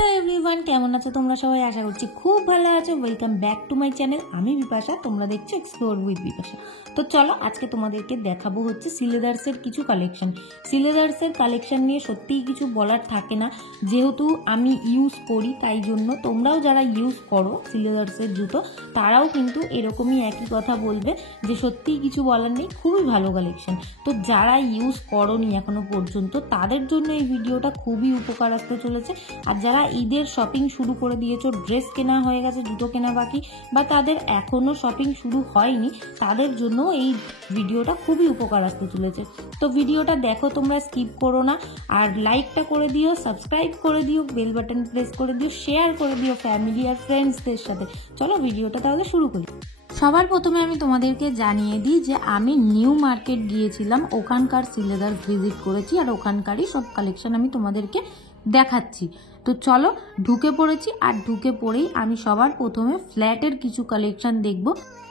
Hello everyone, কেমন আছো তোমরা সবাই? আশা করছি খুব ভালো আছো। Welcome back to my channel. আমি বিপাশা, তোমরা দেখছো এক্সপ্লোর উইথ বিপাশা। তো চলো আজকে তোমাদেরকে দেখাবো হচ্ছে সিলেদার্সের কিছু কালেকশন। সিলেদার্সের কালেকশন নিয়ে সত্যিই কিছু বলার থাকে না, যেহেতু আমি ইউজ করি, তাই জন্য তোমরাও যারা ইউজ করো সিলেদার্সের জুতো তারাও কিন্তু এরকমই একই কথা বলবে যে সত্যিই কিছু বলার নেই, খুবই ভালো কালেকশন। তো যারা ইউজ করোনি এখনো পর্যন্ত তাদের জন্য এই ভিডিওটা খুবই উপকার আসতে চলেছে। আর যারা ঈদের শপিং শুরু করে দিয়েছো, ড্রেস কেনা হয়ে গেছে, জুতো কেনা বাকি, বা তাদের এখনো শপিং শুরু হয়নি, তাদের জন্য এই ভিডিওটা খুবই উপকার আসতে চলেছে। তো ভিডিওটা দেখো, তোমরা স্কিপ করো না, আর লাইকটা করে দিও, সাবস্ক্রাইব করে দিও, বেল বাটন প্রেস করে দিও, শেয়ার করে দিও ফ্যামিলি আর ফ্রেন্ডসদের সাথে। চলো ভিডিওটা তাহলে শুরু করি। সবার প্রথমে আমি তোমাদেরকে জানিয়ে দিই যে আমি নিউ মার্কেট গিয়েছিলাম, ওখানকার সিলেদার্স ভিজিট করেছি, আর ওখানকারই সব কালেকশন আমি তোমাদেরকে দেখাচ্ছি। তো চলো ঢুকে পড়েছি, আর ঢুকে পড়েই আমি সবার প্রথমে ফ্ল্যাটের কিছু কালেকশন দেখব।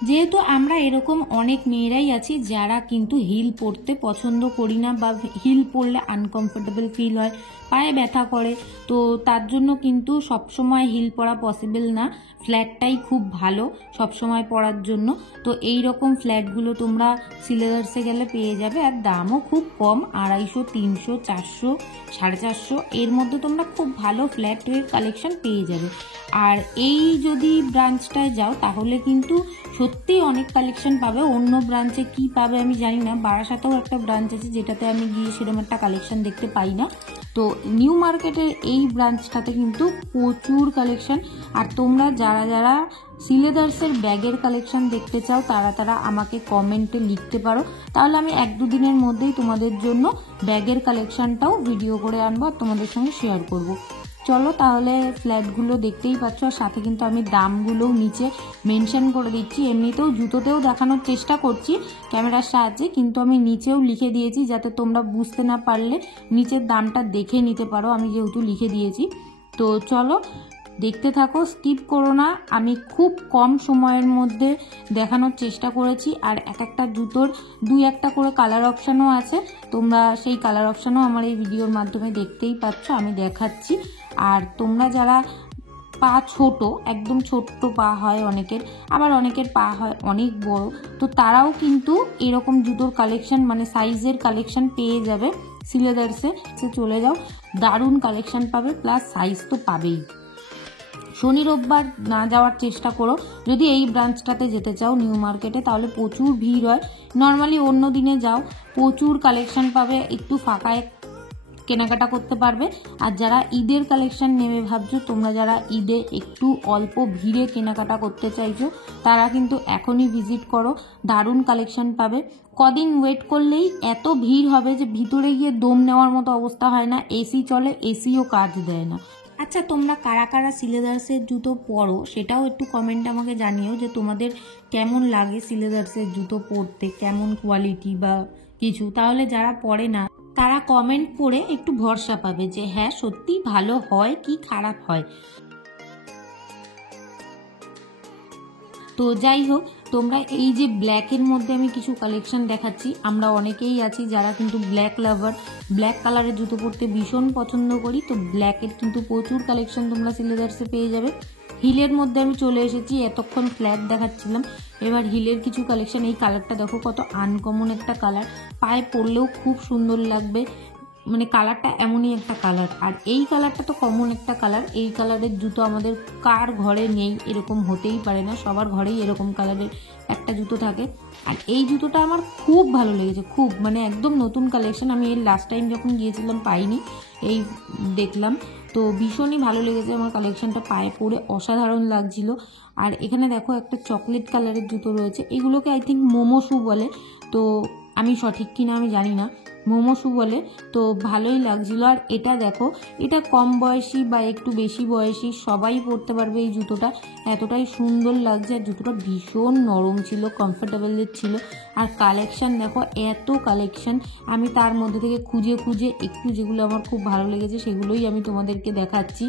যেহেতু আমরা এরকম অনেক মেয়েরাই আছি যারা কিন্তু হিল পরতে পছন্দ করি না, বা হিল পরলে আনকমফোর্টেবল ফিল হয়, পায়ে ব্যথা করে, তো তার জন্য কিন্তু সবসময় হিল পরা পসিবল না। ফ্ল্যাটটাই খুব ভালো সবসময় পরার জন্য। তো এই রকম ফ্ল্যাটগুলো তোমরা সিলেদার্সে গেলে পেয়ে যাবে, আর দামও খুব কম, 250, 300, 400, 450 এর মধ্যে তোমরা খুব ভালো ফ্ল্যাটের কালেকশন পেয়ে যাবে। আর এই যদি ব্রাঞ্চটায় যাও তাহলে কিন্তু সত্যি অনেক কালেকশন পাবে। অন্য ব্রাঞ্চে কি পাবে আমি জানি না, বারাসাতেও একটা ব্রাঞ্চ আছে যেটাতে আমি গিয়ে সেরকম একটা কালেকশন দেখতে পাই না। তো নিউ মার্কেটের এই ব্রাঞ্চটাতে কিন্তু প্রচুর কালেকশন। আর তোমরা যারা যারা সিলেদার্সের ব্যাগের কালেকশন দেখতে চাও তারা আমাকে কমেন্টে লিখতে পারো, তাহলে আমি 1-2 দিনের মধ্যেই তোমাদের জন্য ব্যাগের কালেকশনটাও ভিডিও করে আনবো আর তোমাদের সঙ্গে শেয়ার করব। চলো তাহলে ফ্ল্যাটগুলো দেখতেই পাচ্ছ, আর সাথে কিন্তু আমি দামগুলোও নিচে মেনশন করে দিচ্ছি। এমনিতেও জুতোতেও দেখানোর চেষ্টা করছি ক্যামেরার সাহায্যে, কিন্তু আমি নিচেও লিখে দিয়েছি যাতে তোমরা বুঝতে না পারলে নিচের দামটা দেখে নিতে পারো, আমি যেহেতু লিখে দিয়েছি। তো চলো দেখতে থাকো, স্কিপ করো না। আমি খুব কম সময়ের মধ্যে দেখানোর চেষ্টা করেছি, আর এক একটা জুতোর 2-1টা করে কালার অপশানও আছে, তোমরা সেই কালার অপশানও আমার এই ভিডিওর মাধ্যমে দেখতেই পাচ্ছ, আমি দেখাচ্ছি। আর তোমরা যারা পা ছোট, একদম ছোট্ট পা হয় অনেকের, আবার অনেকের পা হয় অনেক বড়, তো তারাও কিন্তু এরকম জুতোর কালেকশন মানে সাইজের কালেকশন পেয়ে যাবে সিলেদার্সে। চলে যাও, দারুণ কালেকশন পাবে, প্লাস সাইজ তো পাবেই। শনি রোববার না যাওয়ার চেষ্টা করো যদি এই ব্রাঞ্চটাতে যেতে চাও নিউ মার্কেটে, তাহলে প্রচুর ভিড় হয়। নর্মালি অন্য দিনে যাও, প্রচুর কালেকশন পাবে, একটু ফাঁকায় কেনাকাটা করতে পারবে। আর যারা ঈদের কালেকশন নেবে ভাবছো, তোমরা যারা ঈদে একটু অল্প ভিড়ে কেনাকাটা করতে চাইছো, তারা কিন্তু এখনই ভিজিট করো, দারুণ কালেকশন পাবে। কদিন ওয়েট করলেই এত ভিড় হবে যে ভিতরে গিয়ে দম নেওয়ার মতো অবস্থা হয় না, এসি চলে, এসিও কাজ দেয় না। আচ্ছা, তোমরা কারা কারা সিলেদার্সের জুতো পরো সেটাও একটু কমেন্ট আমাকে জানিও, যে তোমাদের কেমন লাগে সিলেদার্সের জুতো পরতে, কেমন কোয়ালিটি বা কিছু। তাহলে যারা পরে না তারা কমেন্ট করে একটু ভরসা পাবে যে হ্যাঁ সত্যি ভালো হয় কি খারাপ হয়। তো যাই হোক, তোমরা এই যে ব্ল্যাকের মধ্যে আমি কিছু কালেকশন দেখাচ্ছি, আমরা অনেকেই আছি যারা কিন্তু ব্ল্যাক লাভার, ব্ল্যাক কালারের জুতো পরতে ভীষণ পছন্দ করি। তো ব্ল্যাকের কিন্তু প্রচুর কালেকশন তোমরা সিলেদার্সে পেয়ে যাবে। হিলের মধ্যে আমি চলে এসেছি, এতক্ষণ ফ্ল্যাট দেখাচ্ছিলাম, এবার হিলের কিছু কালেকশন। এই কালারটা দেখো কত আনকমন একটা কালার, পায়ে পরলেও খুব সুন্দর লাগবে, মানে কালারটা এমনই একটা কালার। আর এই কালারটা তো কমন একটা কালার, এই কালারের জুতো আমাদের কার ঘরে নেই, এরকম হতেই পারে না, সবার ঘরেই এরকম কালারের একটা জুতো থাকে। আর এই জুতোটা আমার খুব ভালো লেগেছে, খুব, মানে একদম নতুন কালেকশন। আমি এর লাস্ট টাইম যখন গিয়েছিলাম পাইনি, এই দেখলাম, তো ভীষণই ভালো লেগেছে আমার কালেকশনটা, পায়ে পরে অসাধারণ লাগছিল। আর এখানে দেখো একটা চকলেট কালারের জুতো রয়েছে, এগুলোকে আই থিঙ্ক মোমো শু বলে, তো আমি সঠিক কিনা আমি জানি না, মোমো শু বলে, তো ভালোই লাগছিল। আর এটা দেখো, এটা কম বয়সী বা একটু বেশি বয়সী সবাই পরতে পারবে এই জুতোটা, এতটাই সুন্দর লাগছে। আর জুতোটা ভীষণ নরম ছিল, কমফোর্টেবলের ছিল। আর কালেকশন দেখো, এত কালেকশন, আমি তার মধ্যে থেকে খুঁজে খুঁজে একটু যেগুলো আমার খুব ভালো লেগেছে সেগুলোই আমি তোমাদেরকে দেখাচ্ছি।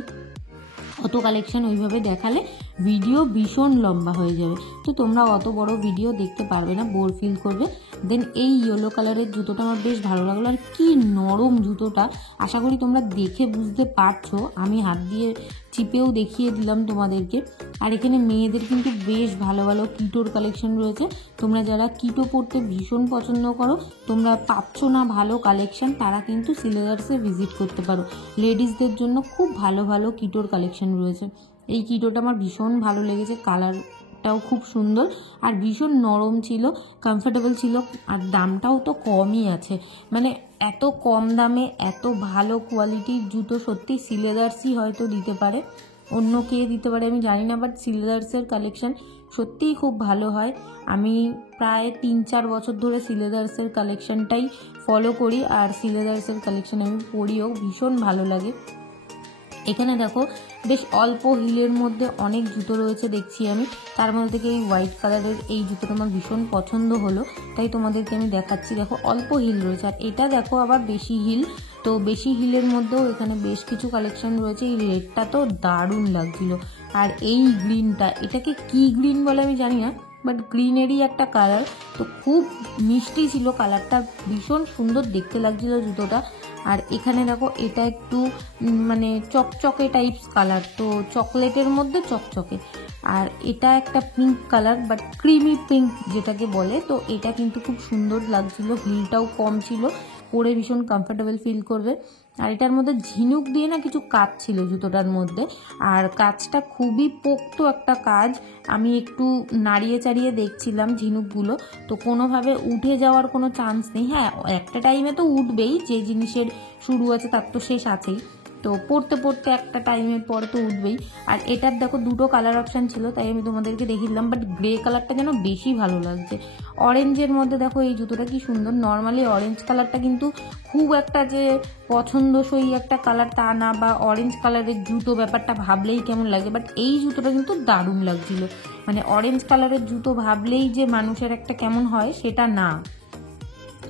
অত কালেকশন ওইভাবে দেখালে ভিডিও ভীষণ লম্বা হয়ে যাবে, তো তোমরা অত বড় ভিডিও দেখতে পারবে না, বোর ফিল করবে। দেন এই ইয়েলো কালারের জুতোটা আমার বেশ ভালো লাগলো, আর কি নরম জুতোটা, আশা করি তোমরা দেখে বুঝতে পারছো, আমি হাত দিয়ে চিপেও দেখিয়ে দিলাম তোমাদেরকে। আর এখানে মেয়েদের কিন্তু বেশ ভালো ভালো কিটোর কালেকশন রয়েছে, তোমরা যারা কিটো পরতে ভীষণ পছন্দ করো, তোমরা পাচ্ছ না ভালো কালেকশন, তারা কিন্তু সিলেদার্সে ভিজিট করতে পারো। লেডিসদের জন্য খুব ভালো ভালো কিটোর কালেকশন রয়েছে। এই কিটোটা আমার ভীষণ ভালো লেগেছে, কালারটাও খুব সুন্দর আর ভীষণ নরম ছিল, কমফোর্টেবল ছিল, আর দামটাও তো কমই আছে। মানে এত কম দামে এত ভালো কোয়ালিটির জুতো সত্যি সিলেদার্সই হয়তো দিতে পারে, অন্য কে দিতে পারে আমি জানি না, বাট সিলেদার্সের কালেকশন সত্যিই খুব ভালো হয়। আমি প্রায় 3-4 বছর ধরে সিলেদার্সের কালেকশনটাই ফলো করি, আর সিলেদার্সের কালেকশন আমি পরিও, ভীষণ ভালো লাগে। এখানে দেখো বেশ অল্প হিলের মধ্যে অনেক জুতো রয়েছে দেখছি আমি, তার মধ্যে থেকে এই হোয়াইট কালারের এই জুতোটা আমার ভীষণ পছন্দ হলো, তাই তোমাদেরকে আমি দেখাচ্ছি। দেখো অল্প হিল রয়েছে, আর এটা দেখো আবার বেশি হিল, তো বেশি হিলের মধ্যেও এখানে বেশ কিছু কালেকশন রয়েছে। এই রেডটা তো দারুণ লাগছিল, আর এই গ্রিনটা, এটাকে কি গ্রিন বলে আমি জানি না, বাট গ্রিনেরই একটা কালার, তো খুব মিষ্টি ছিল কালারটা, ভীষণ সুন্দর দেখতে লাগছিল জুতোটা। আর এখানে দেখো এটা একটু মানে চকচকে টাইপস কালার, তো চকলেটের মধ্যে চকচকে, আর এটা একটা pink colour, but creamy pink যেটাকে বলে, তো এটা কিন্তু খুব সুন্দর লাগছিল, হিলটাও কম ছিল, পরে ভীষণ কমফোর্টেবল ফিল করবে। আর এটার মধ্যে ঝিনুক দিয়ে না কিছু কাজ ছিল জুতোটার মধ্যে, আর কাজটা খুবই পোক্ত একটা কাজ, আমি একটু নাড়িয়ে চাড়িয়ে দেখছিলাম ঝিনুকগুলো, তো কোনোভাবে উঠে যাওয়ার কোনো চান্স নেই। হ্যাঁ, একটা টাইমে তো উঠবেই, যে জিনিসের শুরু আছে তার তো শেষ আছেই, তো পড়তে পড়তে একটা টাইমের পর তো উঠবেই। আর এটার দেখো দুটো কালার অপশান ছিল, তাই আমি তোমাদেরকে দেখিয়ে দিলাম, বাট গ্রে কালারটা যেন বেশি ভালো লাগছে। অরেঞ্জের মধ্যে দেখো এই জুতোটা কি সুন্দর, নর্মালি অরেঞ্জ কালারটা কিন্তু খুব একটা যে পছন্দসই একটা কালার তা না, বা অরেঞ্জ কালারের জুতো ব্যাপারটা ভাবলেই কেমন লাগে, বাট এই জুতোটা কিন্তু দারুণ লাগছিল। মানে অরেঞ্জ কালারের জুতো ভাবলেই যে মানুষের একটা কেমন হয় সেটা না।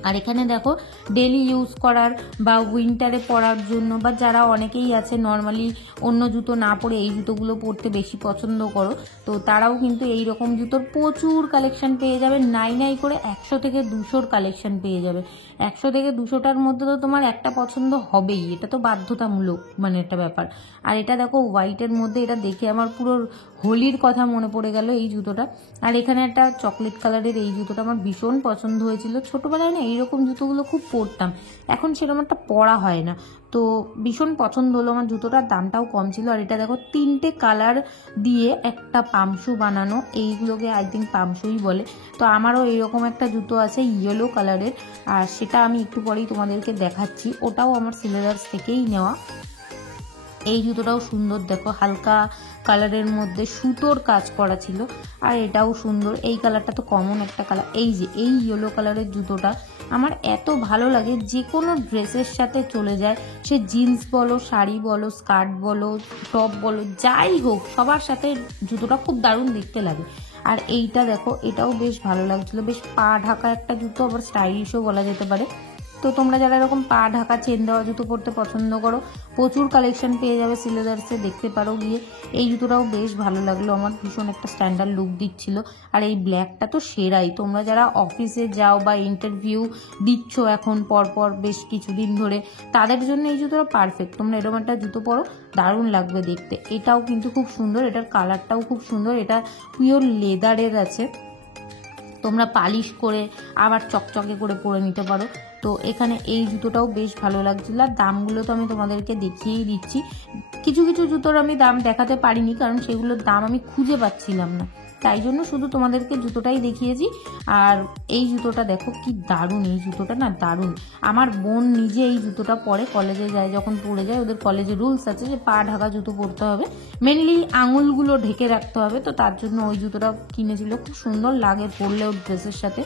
আর এখানে দেখো ডেলি ইউজ করার বা উইন্টারে পরার জন্য, বা যারা অনেকেই আছে নর্মালি অন্য জুতো না পরে এই জুতোগুলো পরতে বেশি পছন্দ করো, তো তারাও কিন্তু এই রকম জুতোর প্রচুর কালেকশন পেয়ে যাবে, নাই করে 100 থেকে 200 কালেকশন পেয়ে যাবে। 100 থেকে 200টার মধ্যে তো তোমার একটা পছন্দ হবেই, এটা তো বাধ্যতামূলক মানে একটা ব্যাপার। আর এটা দেখো হোয়াইটের মধ্যে, এটা দেখে আমার পুরো হোলির কথা মনে পড়ে গেল এই জুতোটা। আর এখানে একটা চকলেট কালারের এই জুতোটা আমার ভীষণ পছন্দ হয়েছিল, ছোটোবেলায় না এইরকম জুতোগুলো খুব পরতাম, এখন সেরকম একটা পরা হয় না, তো ভীষণ পছন্দ হলো আমার জুতোটার, দামটাও কম ছিল। আর এটা দেখো 3টে কালার দিয়ে একটা পামশু বানানো, এইগুলোকে আই থিঙ্ক পামশুই বলে, তো আমারও এইরকম একটা জুতো আছে ইয়েলো কালারের, আর সেটা আমি একটু পরেই তোমাদেরকে দেখাচ্ছি, ওটাও আমার সিলেদার্স থেকেই নেওয়া। এই জুতোটাও সুন্দর, দেখো হালকা কালারের মধ্যে সুতোর কাজ করা ছিল, আর এটাও সুন্দর, এই কালারটা তো কমন একটা কালার। এই যে এই ইয়েলো কালারের জুতোটা আমার এত ভালো লাগে, যে কোনো ড্রেসের সাথে চলে যায়, সে জিন্স বলো, শাড়ি বলো, স্কার্ট বলো, টপ বলো, যাই হোক সবার সাথে জুতোটা খুব দারুণ দেখতে লাগে। আর এইটা দেখো, এটাও বেশ ভালো লাগছিল, বেশ পা ঢাকা একটা জুতো, আবার স্টাইলিশও বলা যেতে পারে। তো তোমরা যারা এরকম পা ঢাকা চেন দেওয়া জুতো পরতে পছন্দ করো, প্রচুর কালেকশন পেয়ে যাবে সিলেদার্সে, দেখতে পারো গিয়ে। এই জুতোটাও বেশ ভালো লাগলো আমার, ভীষণ একটা স্ট্যান্ডার্ড লুক দিচ্ছিল। আর এই ব্ল্যাকটা তো সেরাই, তোমরা যারা অফিসে যাও বা ইন্টারভিউ দিচ্ছ এখন পরপর বেশ কিছুদিন ধরে, তাদের জন্য এই জুতোটা পারফেক্ট। তোমরা এরকম একটা জুতো পরো, দারুণ লাগবে দেখতে। এটাও কিন্তু খুব সুন্দর, এটার কালারটাও খুব সুন্দর, এটা পিওর লেদারের আছে, তোমরা পালিশ করে আবার চকচকে করে পরে নিতে পারো। তো এখানে এই জুতোটাও বেশ ভালো লাগছিল, আর দামগুলো তো আমি তোমাদেরকে দেখিয়েই দিচ্ছি। কিছু কিছু জুতোর আমি দাম দেখাতে পারিনি, কারণ সেগুলোর দাম আমি খুঁজে পাচ্ছিলাম না, তাই জন্য শুধু তোমাদেরকে জুতোটাই দেখিয়েছি। আর এই জুতোটা দেখো কি দারুণ, এই জুতোটা না দারুণ। আমার বোন নিজে এই জুতোটা পরে, কলেজে যায় যখন পরে যায়, ওদের কলেজে রুলস আছে যে পা ঢাকা জুতো পরতে হবে, মেনলি আঙুলগুলো ঢেকে রাখতে হবে, তো তার জন্য ওই জুতোটা কিনেছিল, খুব সুন্দর লাগে পরলেও ড্রেসের সাথে।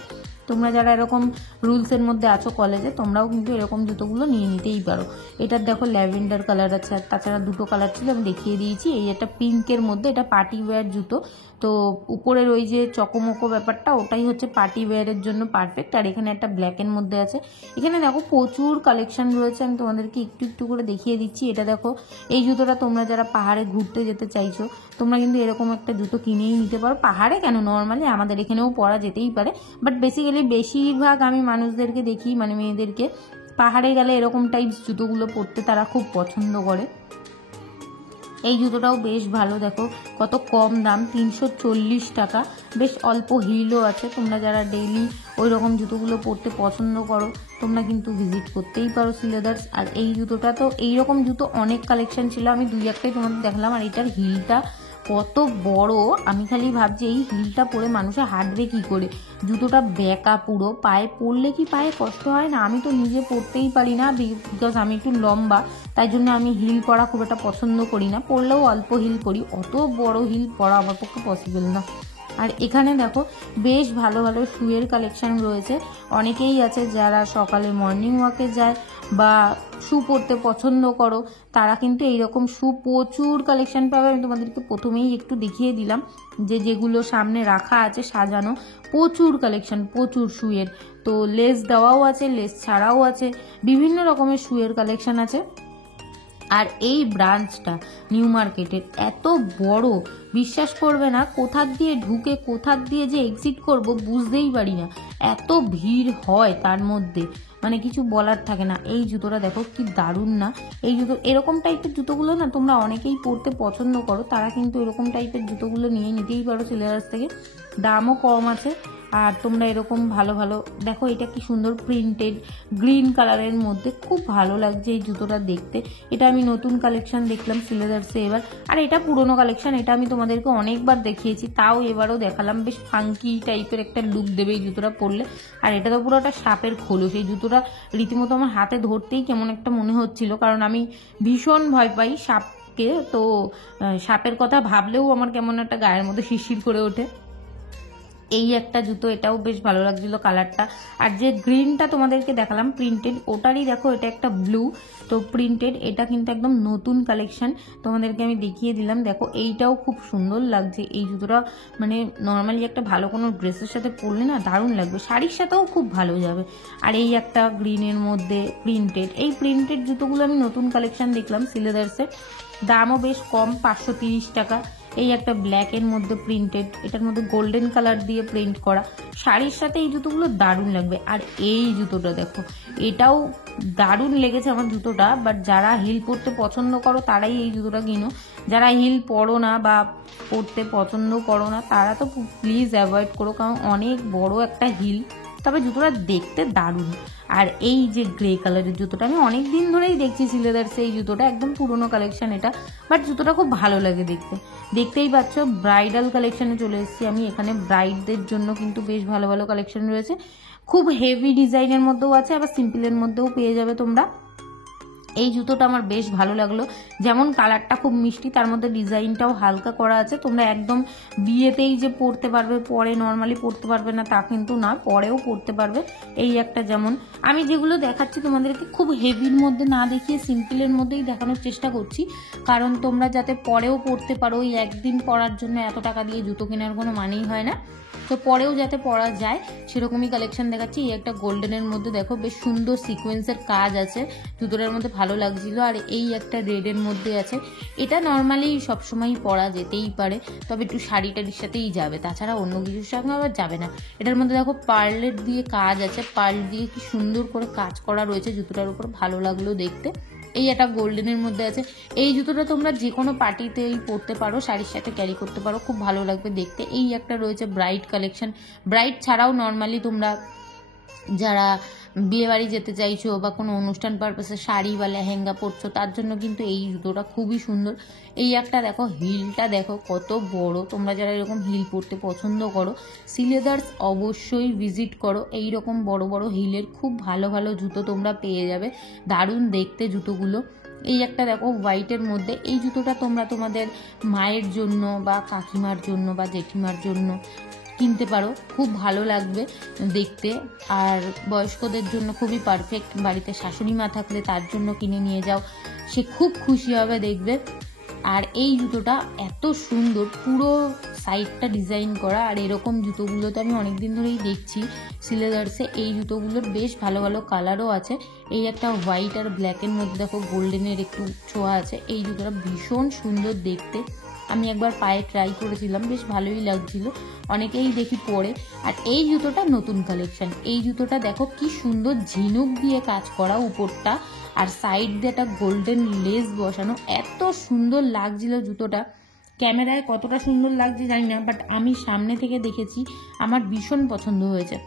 তোমরা যারা এরকম রুলসের মধ্যে আছো কলেজে, তোমরাও কিন্তু এরকম জুতোগুলো নিয়ে নিতেই পারো। এটার দেখো ল্যাভেন্ডার কালার আছে, আর তাছাড়া দুটো কালার ছিল আমি দেখিয়ে দিয়েছি। এই একটা পিঙ্কের মধ্যে, এটা পার্টি ওয়্যার জুতো, তো তো উপরের ওই যে চকোমকো ব্যাপারটা ওটাই হচ্ছে পার্টি ওয়্যারের জন্য পারফেক্ট। আর এখানে একটা ব্ল্যাকের মধ্যে আছে। এখানে দেখো প্রচুর কালেকশন রয়েছে, আমি তোমাদেরকে একটু একটু করে দেখিয়ে দিচ্ছি। এটা দেখো, এই জুতোটা তোমরা যারা পাহাড়ে ঘুরতে যেতে চাইছো তোমরা কিন্তু এরকম একটা জুতো কিনেই নিতে পারো। পাহাড়ে কেন, নর্মালি আমাদের এখানেও পরা যেতেই পারে, বাট বেসিক্যালি বেশিরভাগ আমি মানুষদেরকে দেখি, মানে মেয়েদেরকে পাহাড়ে গেলে এরকম টাইপস জুতোগুলো পরতে তারা খুব পছন্দ করে। এই জুতোটাও বেশ ভালো, দেখো কত কম দাম, 340 টাকা। বেশ অল্প হিলও আছে। তোমরা যারা ডেইলি ওই রকম জুতোগুলো পরতে পছন্দ করো তোমরা কিন্তু ভিজিট করতেই পারো সিলেদার্স। আর এই জুতোটা তো, এইরকম জুতো অনেক কালেকশন ছিল, আমি 2-1টাই তোমাদের দেখালাম। আর এটার হিলটা কত বড়, আমি খালি ভাবছি এই হিলটা পরে মানুষে হাঁটবে কি করে। জুতোটা বেঁকা পুরো, পায়ে পরলে কি পায়ে কষ্ট হয় না? আমি তো নিজে পরতেই পারি না, বিকজ আমি একটু লম্বা, তাই জন্য আমি হিল পরা খুব একটা পছন্দ করি না। পরলেও অল্প হিল পরি, অত বড় হিল পরা আমার পক্ষে পসিবল না। আর এখানে দেখো বেশ ভালো ভালো শুয়ের কালেকশন রয়েছে। অনেকেই আছে যারা সকালে মর্নিং ওয়াকে যায় বা শু পরতে পছন্দ করো, তারা কিন্তু এইরকম শু প্রচুর কালেকশন পাবে। আমি তোমাদেরকে প্রথমেই একটু দেখিয়ে দিলাম যে যেগুলো সামনে রাখা আছে সাজানো, প্রচুর কালেকশন, প্রচুর শুয়ের। তো লেস দেওয়াও আছে, লেস ছাড়াও আছে, বিভিন্ন রকমের শুয়ের কালেকশন আছে। আর এই ব্রাঞ্চটা নিউ মার্কেটের এত বড়, বিশ্বাস করবে না, কোথার দিয়ে ঢুকে কোথার দিয়ে যে এক্সিট করব বুঝতেই পারি না, এত ভিড় হয় তার মধ্যে, মানে কিছু বলার থাকে না। এই জুতোটা দেখো কি দারুণ না? এই জুতো, এরকম টাইপের জুতোগুলো না তোমরা অনেকেই পরতে পছন্দ করো, তারা কিন্তু এরকম টাইপের জুতোগুলো নিয়ে নিতেই পারো সিলেদার্স থেকে। দামও কম আছে। আর তোমরা এরকম ভালো ভালো দেখো, এটা কি সুন্দর প্রিন্টেড গ্রিন কালারের মধ্যে, খুব ভালো লাগছে এই জুতোটা দেখতে। এটা আমি নতুন কালেকশন দেখলাম সিলেদার্সে এবার। আর এটা পুরনো কালেকশন, এটা আমি তোমাদেরকে অনেকবার দেখিয়েছি, তাও এবারও দেখালাম। বেশ ফাঙ্কি টাইপের একটা লুক দেবে এই জুতোটা পরলে। আর এটা তো পুরো একটা সাপের খোলস, এই জুতোটা রীতিমতো আমার হাতে ধরতেই কেমন একটা মনে হচ্ছিল, কারণ আমি ভীষণ ভয় পাই সাপকে। তো সাপের কথা ভাবলেও আমার কেমন একটা গায়ের মধ্যে শিরশির করে ওঠে। এই একটা জুতো, এটাও বেশ ভালো লাগছিল কালারটা। আর যে গ্রিনটা তোমাদেরকে দেখালাম প্রিন্টেড, ওটারই দেখো এটা একটা ব্লু, তো প্রিন্টেড, এটা কিন্তু একদম নতুন কালেকশন, তোমাদেরকে আমি দেখিয়ে দিলাম। দেখো এইটাও খুব সুন্দর লাগছে এই জুতোটা, মানে নর্মালি একটা ভালো কোনো ড্রেসের সাথে পরলে না দারুণ লাগবে, শাড়ির সাথেও খুব ভালো যাবে। আর এই একটা গ্রিনের মধ্যে প্রিন্টেড, এই প্রিন্টেড জুতোগুলো আমি নতুন কালেকশন দেখলাম সিলেদার্সের, দামও বেশ কম, 530 টাকা। এই একটা ব্ল্যাকের মধ্যে প্রিন্টেড, এটার মধ্যে গোল্ডেন কালার দিয়ে প্রিন্ট করা, শাড়ির সাথে এই জুতোগুলো দারুণ লাগবে। আর এই জুতোটা দেখো, এটাও দারুণ লেগেছে আমার জুতোটা, বাট যারা হিল পরতে পছন্দ করো তারাই এই জুতোটা কিনো, যারা হিল পরো না বা পরতে পছন্দ করো না তারা তো প্লিজ অ্যাভয়েড করো, কারণ অনেক বড় একটা হিল, তবে জুতোটা দেখতে দারুণ। আর এই যে গ্রে কালারের জুতোটা আমি অনেক দিন ধরেই দেখছি সিলেদার্সে, এই জুতোটা একদম পুরনো কালেকশন এটা, বাট জুতোটা খুব ভালো লাগে দেখতে। দেখতেই পাচ্ছ ব্রাইডাল কালেকশনে চলে এসেছি আমি, এখানে ব্রাইডদের জন্য কিন্তু বেশ ভালো ভালো কালেকশন রয়েছে, খুব হেভি ডিজাইনের মধ্যেও আছে, আবার সিম্পলের মধ্যেও পেয়ে যাবে তোমরা। এই জুতোটা আমার বেশ ভালো লাগলো, যেমন কালারটা খুব মিষ্টি, তার মধ্যে ডিজাইনটাও হালকা করা আছে। তোমরা একদম বিয়েতেই যে পরতে পারবে, পরে নর্মালি পরতে পারবে না তা কিন্তু না, পরেও পরতে পারবে। এই একটা, যেমন আমি যেগুলো দেখাচ্ছি তোমাদেরকে খুব হেভির মধ্যে না দেখিয়ে সিম্পলের মধ্যেই দেখানোর চেষ্টা করছি, কারণ তোমরা যাতে পরেও পরতে পারো। ওই একদিন পরার জন্য এত টাকা দিয়ে জুতো কেনার কোনো মানেই হয় না, তো পরেও যাতে পরা যায় সেরকমই কালেকশন দেখাচ্ছি। এই একটা গোল্ডেনের মধ্যে দেখো বেশ সুন্দর সিকোয়েন্সের কাজ আছে, জুতোটার মধ্যে ভালো লাগছিল। আর এই একটা রেডের মধ্যে আছে, এটা নর্মালি সবসময়ই পরা যেতেই পারে, তবে একটু শাড়ি টাড়ির সাথেই যাবে, তাছাড়া অন্য কিছুর সঙ্গে আবার যাবে না। এটার মধ্যে দেখো পার্লের দিয়ে কাজ আছে, পার্ল দিয়ে কি সুন্দর করে কাজ করা রয়েছে জুতোটার উপর, ভালো লাগলো দেখতে। এই একটা গোল্ডেনের মধ্যে আছে, এই জুতোটা তোমরা যে কোনো পার্টিতেই পরতে পারো, শাড়ির সাথে ক্যারি করতে পারো, খুব ভালো লাগবে দেখতে। এই একটা রয়েছে ব্রাইড কালেকশন, ব্রাইড ছাড়াও নর্মালি তোমরা যারা বিয়ে বাড়ি যেতে চাইছো বা কোনো অনুষ্ঠান পারপাসে শাড়ি বা লেহেঙ্গা পরছো তার জন্য কিন্তু এই জুতোটা খুবই সুন্দর। এই একটা দেখো, হিলটা দেখো কত বড়, তোমরা যারা এরকম হিল পরতে পছন্দ করো সিলেদার্স অবশ্যই ভিজিট করো, এই রকম বড় বড় হিলের খুব ভালো ভালো জুতো তোমরা পেয়ে যাবে, দারুণ দেখতে জুতোগুলো। এই একটা দেখো হোয়াইটের মধ্যে, এই জুতোটা তোমরা তোমাদের মায়ের জন্য বা কাকিমার জন্য বা জেঠিমার জন্য কিনতে পারো, খুব ভালো লাগবে দেখতে। আর বয়স্কদের জন্য খুবই পারফেক্ট, বাড়িতে শাশুড়ি মা থাকলে তার জন্য কিনে নিয়ে যাও, সে খুব খুশি হবে দেখবে। আর এই জুতোটা এত সুন্দর, পুরো সাইডটা ডিজাইন করা। আর এরকম জুতোগুলো তো আমি অনেকদিন ধরেই দেখছি সিলেদার্সে। এই জুতোগুলোর বেশ ভালো ভালো কালারও আছে। এই একটা হোয়াইট আর ব্ল্যাকের মধ্যে দেখো গোল্ডেনের একটু ছোঁয়া আছে। এই জুতোটা ভীষণ সুন্দর দেখতে। আমি একবার পায়ে ট্রাই করেছিলাম, বেশ ভালোই লাগছিল, অনেকেই দেখি পরে। আর এই জুতোটা নতুন কালেকশন। এই জুতোটা দেখো কি সুন্দর ঝিনুক দিয়ে কাজ করা উপরটা, আর সাইড দিয়ে একটা গোল্ডেন লেস বসানো। এত সুন্দর লাগছিল জুতোটা। ক্যামেরায় কতটা সুন্দর লাগছে জানি না, বাট আমি সামনে থেকে দেখেছি, আমার ভীষণ পছন্দ হয়েছে।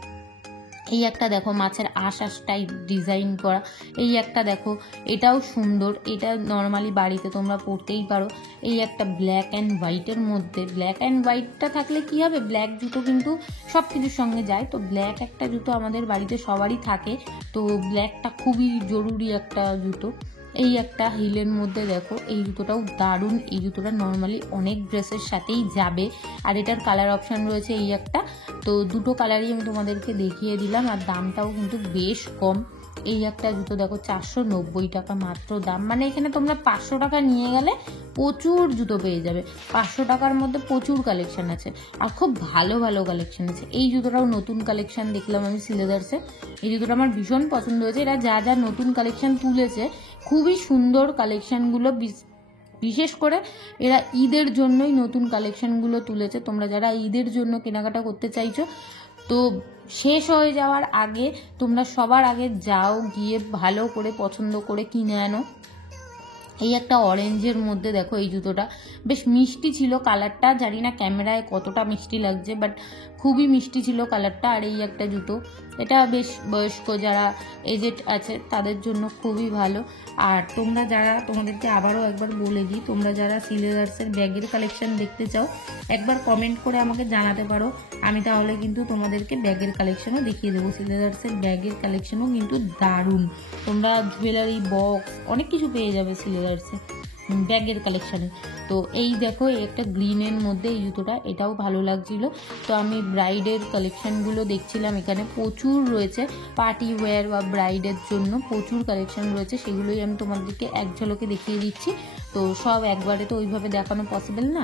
এই একটা দেখো মাছের আঁশ টাইপ ডিজাইন করা। এই একটা দেখো, এটাও সুন্দর, এটা নর্মালি বাড়িতে তোমরা পরতেই পারো। এই একটা ব্ল্যাক অ্যান্ড হোয়াইটের মধ্যে। ব্ল্যাক অ্যান্ড হোয়াইটটা থাকলে কি হবে, ব্ল্যাক জুতো কিন্তু সব কিছুর সঙ্গে যায়, তো ব্ল্যাক একটা জুতো আমাদের বাড়িতে সবারই থাকে, তো ব্ল্যাকটা খুবই জরুরি একটা জুতো। এই একটা হিলের মধ্যে দেখো, এই জুতোটাও দারুণ। এই জুতোটা নর্মালি অনেক ড্রেসের সাথেই যাবে। আর এটার কালার অপশান রয়েছে এই একটা, তো দুটো কালারই আমি তোমাদেরকে দেখিয়ে দিলাম। আর দামটাও কিন্তু বেশ কম। এই একটা জুতো দেখো 490 টাকা মাত্র দাম। মানে এখানে তোমরা 500 টাকা নিয়ে গেলে প্রচুর জুতো পেয়ে যাবে। 500 টাকার মধ্যে প্রচুর কালেকশন আছে, আর খুব ভালো ভালো কালেকশন আছে। এই জুতোটাও নতুন কালেকশন দেখলাম আমি সিলেদার্সে। এই জুতোটা আমার ভীষণ পছন্দ হয়েছে। এরা যা যা নতুন কালেকশন তুলেছে, খুবই সুন্দর কালেকশানগুলো। বিশেষ করে এরা ঈদের জন্যই নতুন কালেকশানগুলো তুলেছে। তোমরা যারা ঈদের জন্য কেনাকাটা করতে চাইছো, তো শেষ হয়ে যাওয়ার আগে তোমরা সবার আগে যাও, গিয়ে ভালো করে পছন্দ করে কিনে আনো। এই একটা অরেঞ্জের মধ্যে দেখো, এই জুতোটা বেশ মিষ্টি ছিল কালারটা, জানি না ক্যামেরায় কতটা মিষ্টি লাগছে, বাট খুবই মিষ্টি ছিল কালারটা। আর এই একটা জুতো, এটা বেশ বয়স্ক যারা এজেড আছে তাদের জন্য খুবই ভালো। আর তোমরা যারা, তোমাদেরকে আবারও একবার বলে দিই, তোমরা যারা সিলেদার্সের ব্যাগের কালেকশন দেখতে চাও, একবার কমেন্ট করে আমাকে জানাতে পারো। আমি তাহলে কিন্তু তোমাদেরকে ব্যাগের কালেকশনও দেখিয়ে দেবো। সিলেদার্সের ব্যাগের কালেকশনও কিন্তু দারুণ। তোমরা জুয়েলারি, বক্স, অনেক কিছু পেয়ে যাবে সিলেদার্সে ব্যাগের কালেকশানে। তো এই দেখো, এই একটা গ্রিনের মধ্যে এই জুতোটা, এটাও ভালো লাগছিল। তো আমি ব্রাইডের কালেকশানগুলো দেখছিলাম, এখানে প্রচুর রয়েছে পার্টি ওয়্যার বা ব্রাইডের জন্য প্রচুর কালেকশান রয়েছে, সেগুলোই আমি তোমাদেরকে এক ঝলকে দেখিয়ে দিচ্ছি। তো সব একবারে তো ওইভাবে দেখানো পসিবল না।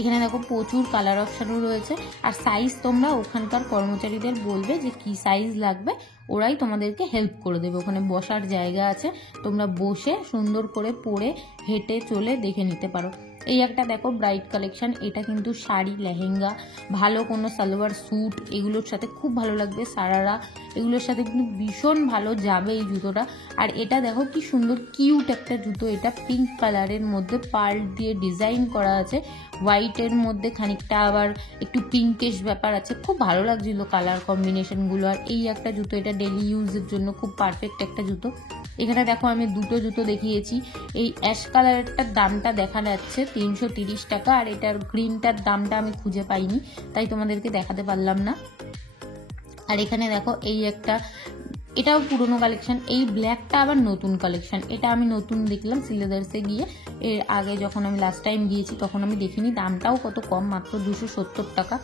এখানে দেখো প্রচুর কালার অপশানও রয়েছে। আর সাইজ তোমরা ওখানকার কর্মচারীদের বলবে যে কি সাইজ লাগবে, ওরাই তোমাদেরকে হেল্প করে দেবে। ওখানে বসার জায়গা আছে, তোমরা বসে সুন্দর করে পরে হেঁটে চলে দেখে নিতে পারো। এই একটা দেখো ব্রাইড কালেকশন। এটা কিন্তু শাড়ি, লেহেঙ্গা, ভালো কোনো সালোয়ার স্যুট, এগুলোর সাথে খুব ভালো লাগবে। সারারা, এগুলোর সাথে কিন্তু ভীষণ ভালো যাবে এই জুতোটা। আর এটা দেখো কি সুন্দর কিউট একটা জুতো। এটা পিঙ্ক কালারের মধ্যে পার্ল দিয়ে ডিজাইন করা আছে, হোয়াইটের মধ্যে খানিকটা আবার একটু পিঙ্কেশ ব্যাপার আছে। খুব ভালো লাগছিল কালার কম্বিনেশনগুলো। আর এই একটা জুতো, এটা ডেলি ইউজের জন্য খুব পারফেক্ট একটা জুতো। এখানে দেখো আমি দুটো জুতো দেখিয়েছি। এই অ্যাশ কালারটার দামটা দেখা যাচ্ছে 330 টাকা, আর এটার গ্রিনটার দামটা আমি খুঁজে পাইনি, তাই তোমাদেরকে দেখাতে পারলাম না। আর এখানে দেখো এই একটা, এটাও পুরনো কালেকশন। এই ব্ল্যাকটা আবার নতুন কালেকশন। এটা আমি নতুন দেখলাম সিলেদার্সে গিয়ে। এর আগে যখন আমি লাস্ট টাইম গিয়েছি তখন আমি দেখিনি। দামটাও কত কম, মাত্র 270 টাকা।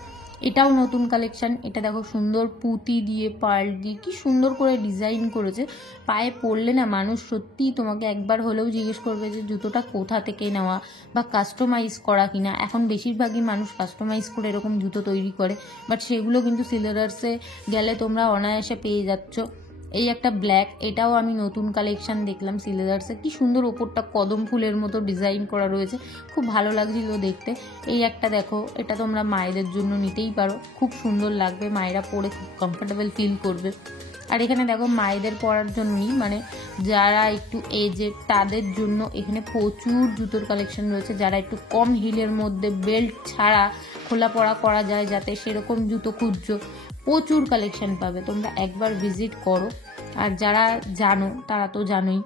এটাও নতুন কালেকশন। এটা দেখো সুন্দর পুঁতি দিয়ে, পার্ল দিয়ে কি সুন্দর করে ডিজাইন করেছে। পায়ে পরলে না মানুষ সত্যিই তোমাকে একবার হলেও জিজ্ঞেস করবে যে জুতোটা কোথা থেকে নেওয়া বা কাস্টমাইজ করা কিনা। এখন বেশিরভাগই মানুষ কাস্টমাইজ করে এরকম জুতো তৈরি করে, বাট সেগুলো কিন্তু সিলেদার্সে গেলে তোমরা অনায়াসে পেয়ে যাচ্ছ। এই একটা ব্ল্যাক, এটাও আমি নতুন কালেকশন দেখলাম সিলেদার্সে। কি সুন্দর ওপরটা কদম ফুলের মতো ডিজাইন করা রয়েছে, খুব ভালো লাগছিল দেখতে। এই একটা দেখো, এটা তোমরা মায়েদের জন্য নিতেই পারো, খুব সুন্দর লাগবে, মায়েরা পরে খুব কমফোর্টেবল ফিল করবে। আর এখানে দেখো মায়েদের পরার জন্যই, মানে যারা একটু এজেড তাদের জন্য এখানে প্রচুর জুতোর কালেকশন রয়েছে। যারা একটু কম হিলের মধ্যে বেল্ট ছাড়া খোলা পরা করা যায় যাতে, সেরকম জুতো খুঁজছো, প্রচুর কালেকশন পাবে। তোমরা একবার ভিজিট করো। আর যারা জানো তারা তো জানোই।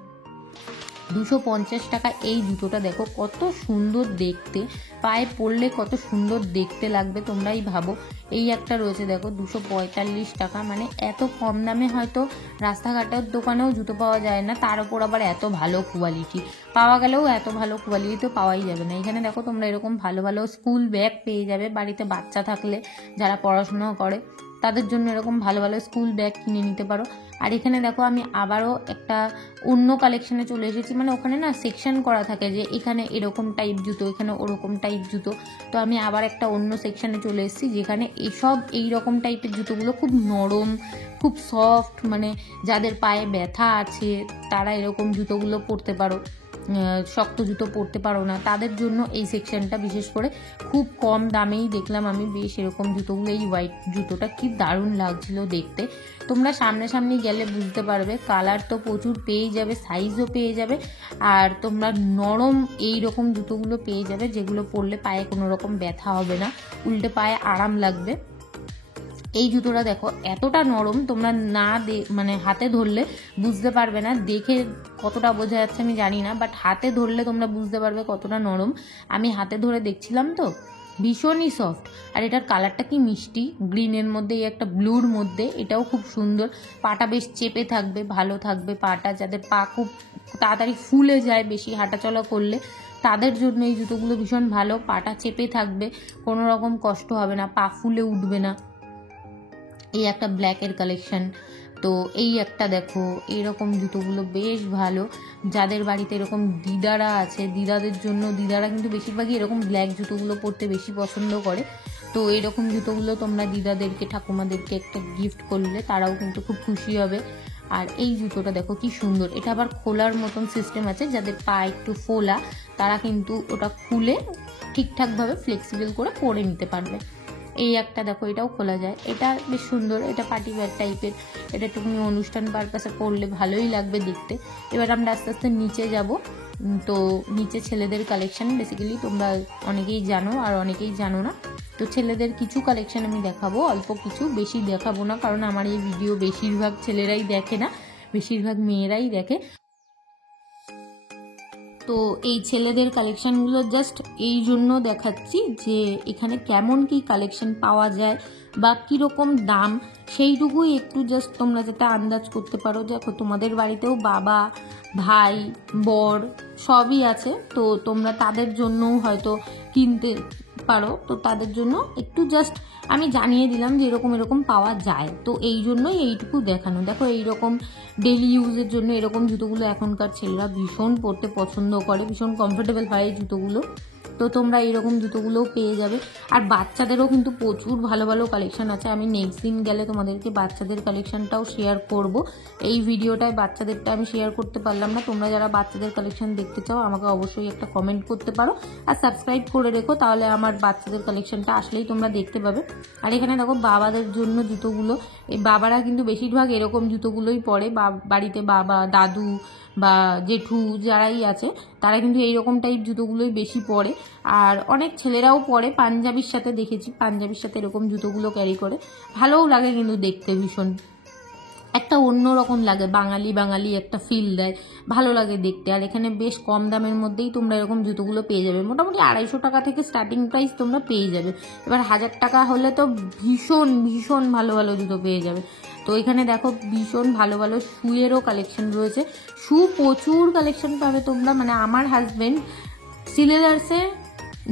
250 টাকা এই জুতোটা দেখো কত সুন্দর দেখতে, পায়ে পরলে কত সুন্দর দেখতে লাগবে তোমরাই ভাবো। এই একটা রয়েছে দেখো 245 টাকা। মানে এত কম দামে হয়তো রাস্তাঘাটের দোকানেও জুতো পাওয়া যায় না, তার উপর আবার এত ভালো কোয়ালিটি। পাওয়া গেলেও এত ভালো কোয়ালিটি তো পাওয়াই যাবে না। এখানে দেখো তোমরা এরকম ভালো ভালো স্কুল ব্যাগ পেয়ে যাবে বাড়িতে বাচ্চা থাকলে, যারা পড়াশোনা করে তাদের জন্য এরকম ভালো ভালো স্কুল ব্যাগ কিনে নিতে পারো। আর এখানে দেখো আমি আবারও একটা অন্য কালেকশানে চলে এসেছি, মানে ওখানে না সেকশন করা থাকে যে এখানে এরকম টাইপ জুতো, এখানে ওরকম টাইপ জুতো। তো আমি আবার একটা অন্য সেকশানে চলে এসেছি যেখানে এই রকম টাইপের জুতোগুলো খুব নরম, খুব সফট, মানে যাদের পায়ে ব্যথা আছে তারা এরকম জুতোগুলো পরতে পারো, শক্ত জুতো পরতে পারো না, তাদের জন্য এই সেকশনটা বিশেষ করে খুব কম দামেই দেখলাম আমি বেশ এরকম জুতোগুলো। এই হোয়াইট জুতোটা কি দারুণ লাগছিল দেখতে, তোমরা সামনাসামনি গেলে বুঝতে পারবে। কালার তো প্রচুর পেয়ে যাবে, সাইজও পেয়ে যাবে, আর তোমরা নরম এই রকম জুতোগুলো পেয়ে যাবে যেগুলো পরলে পায়ে কোনো রকম ব্যথা হবে না, উল্টে পায়ে আরাম লাগবে। এই জুতোটা দেখো এতটা নরম, তোমরা না মানে হাতে ধরলে বুঝতে পারবে না, দেখে কতটা বোঝা যাচ্ছে আমি জানি না, বাট হাতে ধরলে তোমরা বুঝতে পারবে কতটা নরম। আমি হাতে ধরে দেখছিলাম তো, ভীষণই সফট। আর এটার কালারটা কি মিষ্টি, গ্রিনের মধ্যে এই একটা ব্লুর মধ্যে, এটাও খুব সুন্দর। পাটা বেশ চেপে থাকবে, ভালো থাকবে পাটা, যাদের পা খুব তাড়াতাড়ি ফুলে যায় বেশি হাঁটাচলা করলে তাদের জন্য এই জুতোগুলো ভীষণ ভালো। পাটা চেপে থাকবে, কোনো রকম কষ্ট হবে না, পা ফুলে উঠবে না। এই একটা ব্ল্যাকের কালেকশন, তো এই একটা দেখো, এইরকম জুতোগুলো বেশ ভালো। যাদের বাড়িতে এরকম দিদারা আছে, দিদাদের জন্য, দিদারা কিন্তু বেশিরভাগই এরকম ব্ল্যাক জুতোগুলো পরতে বেশি পছন্দ করে, তো এইরকম জুতোগুলো তোমরা দিদাদেরকে, ঠাকুমাদেরকে একটা গিফট করলে তারাও কিন্তু খুব খুশি হবে। আর এই জুতোটা দেখো কি সুন্দর, এটা আবার খোলার মতন সিস্টেম আছে, যাদের পা একটু ফোলা তারা কিন্তু ওটা খুলে ঠিকঠাকভাবে ফ্লেক্সিবল করে পরে নিতে পারবে। এই একটা দেখো, এটাও খোলা যায়, এটা বেশ সুন্দর, এটা পার্টি ওয়্যার টাইপের, এটা একটুখানি অনুষ্ঠান পারপাসে পরলে ভালোই লাগবে দেখতে। এবার আমরা আস্তে আস্তে নিচে যাব, তো নিচে ছেলেদের কালেকশন বেসিক্যালি তোমরা অনেকেই জানো আর অনেকেই জানো না, তো ছেলেদের কিছু কালেকশন আমি দেখাবো, অল্প কিছু, বেশি দেখাবো না, কারণ আমার এই ভিডিও বেশিরভাগ ছেলেরাই দেখে না, বেশিরভাগ মেয়েরাই দেখে। তো এই ছেলেদের কালেকশানগুলো জাস্ট এই জন্য দেখাচ্ছি যে এখানে কেমন কি কালেকশন পাওয়া যায় বা কীরকম দাম, সেইটুকুই একটু জাস্ট তোমরা যাতে আন্দাজ করতে পারো। দেখো তোমাদের বাড়িতেও বাবা, ভাই, বর সবই আছে, তো তোমরা তাদের জন্যও হয়তো কিনতে পারো, তো তাদের জন্য একটু জাস্ট আমি জানিয়ে দিলাম যে এরকম এরকম পাওয়া যায়, তো এই জন্যই এইটুকু দেখানো। দেখো এইরকম ডেলি ইউজের জন্য এরকম জুতোগুলো এখনকার ছেলেরা ভীষণ পরতে পছন্দ করে, ভীষণ কমফোর্টেবল হয় এই জুতোগুলো, তো তোমরা এইরকম জুতোগুলোও পেয়ে যাবে। আর বাচ্চাদেরও কিন্তু প্রচুর ভালো ভালো কালেকশন আছে, আমি নেক্সট দিন গেলে তোমাদেরকে বাচ্চাদের কালেকশনটাও শেয়ার করব। এই ভিডিওটায় বাচ্চাদেরটা আমি শেয়ার করতে পারলাম না, তোমরা যারা বাচ্চাদের কালেকশন দেখতে চাও আমাকে অবশ্যই একটা কমেন্ট করতে পারো আর সাবস্ক্রাইব করে রেখো, তাহলে আমার বাচ্চাদের কালেকশনটা আসলেই তোমরা দেখতে পাবে। আর এখানে দেখো বাবাদের জন্য জুতোগুলো, এই বাবারা কিন্তু বেশিরভাগ এরকম জুতোগুলোই পরে, বাড়িতে বাবা, দাদু বা জেঠু যারাই আছে তারা কিন্তু এইরকম টাইপ জুতোগুলোই বেশি পরে। আর অনেক ছেলেরাও পরে, পাঞ্জাবির সাথে দেখেছি, পাঞ্জাবির সাথে এরকম জুতোগুলো ক্যারি করে, ভালোও লাগে কিন্তু দেখতে, ভীষণ একটা অন্যরকম লাগে, বাঙালি বাঙালি একটা ফিল দেয়, ভালো লাগে দেখতে। আর এখানে বেশ কম দামের মধ্যেই তোমরা এরকম জুতোগুলো পেয়ে যাবে, মোটামুটি 250 টাকা থেকে স্টার্টিং প্রাইস তোমরা পেয়ে যাবে। এবার 1000 টাকা হলে তো ভীষণ ভীষণ ভালো ভালো জুতো পেয়ে যাবে। তো এখানে দেখো ভীষণ ভালো ভালো শুয়েরও কালেকশন রয়েছে, শু প্রচুর কালেকশন পাবে তোমরা, মানে আমার হাজব্যান্ড সিলেদার্সে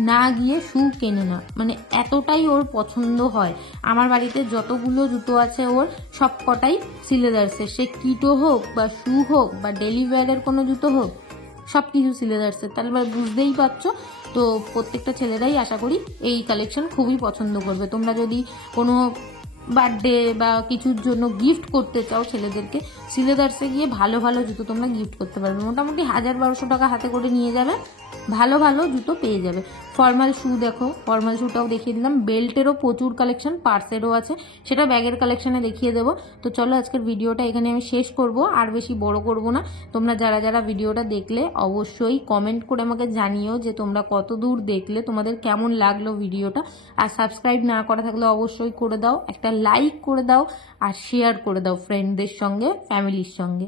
না গিয়ে শু কেনে না, মানে এতটাই ওর পছন্দ হয়। আমার বাড়িতে যতগুলো জুতো আছে ওর সব কটাই সিলেদার্সের, সে কিটো হোক বা শু হোক বা ডেলি ওয়্যারের কোনো জুতো হোক, সব কিছু সিলেদার্সের। তাহলে বুঝতেই পারছো, তো প্রত্যেকটা ছেলেরাই আশা করি এই কালেকশন খুবই পছন্দ করবে। তোমরা যদি কোনো বার্থডে বা কিছুর জন্য গিফট করতে চাও ছেলেদেরকে, সিলেদার্সে গিয়ে ভালো ভালো জুতো তোমরা গিফট করতে পারবে, মোটামুটি 1000-1200 টাকা হাতে করে নিয়ে যাবে, ভালো ভালো জুতো পেয়ে যাবে। ফর্মাল শু দেখো, ফর্মাল শুটাও দেখিয়ে দিলাম, বেল্টেরও প্রচুর কালেকশন, পার্সেরও আছে, সেটা ব্যাগের কালেকশনে দেখিয়ে দেবো। তো চলো আজকের ভিডিওটা এখানে আমি শেষ করব, আর বেশি বড় করব না। তোমরা যারা যারা ভিডিওটা দেখলে অবশ্যই কমেন্ট করে আমাকে জানিও যে তোমরা কত দূর দেখলে, তোমাদের কেমন লাগলো ভিডিওটা। আর সাবস্ক্রাইব না করা থাকলে অবশ্যই করে দাও, একটা লাইক করে দাও আর শেয়ার করে দাও ফ্রেন্ডদের সঙ্গে, ফ্যামিলির সঙ্গে।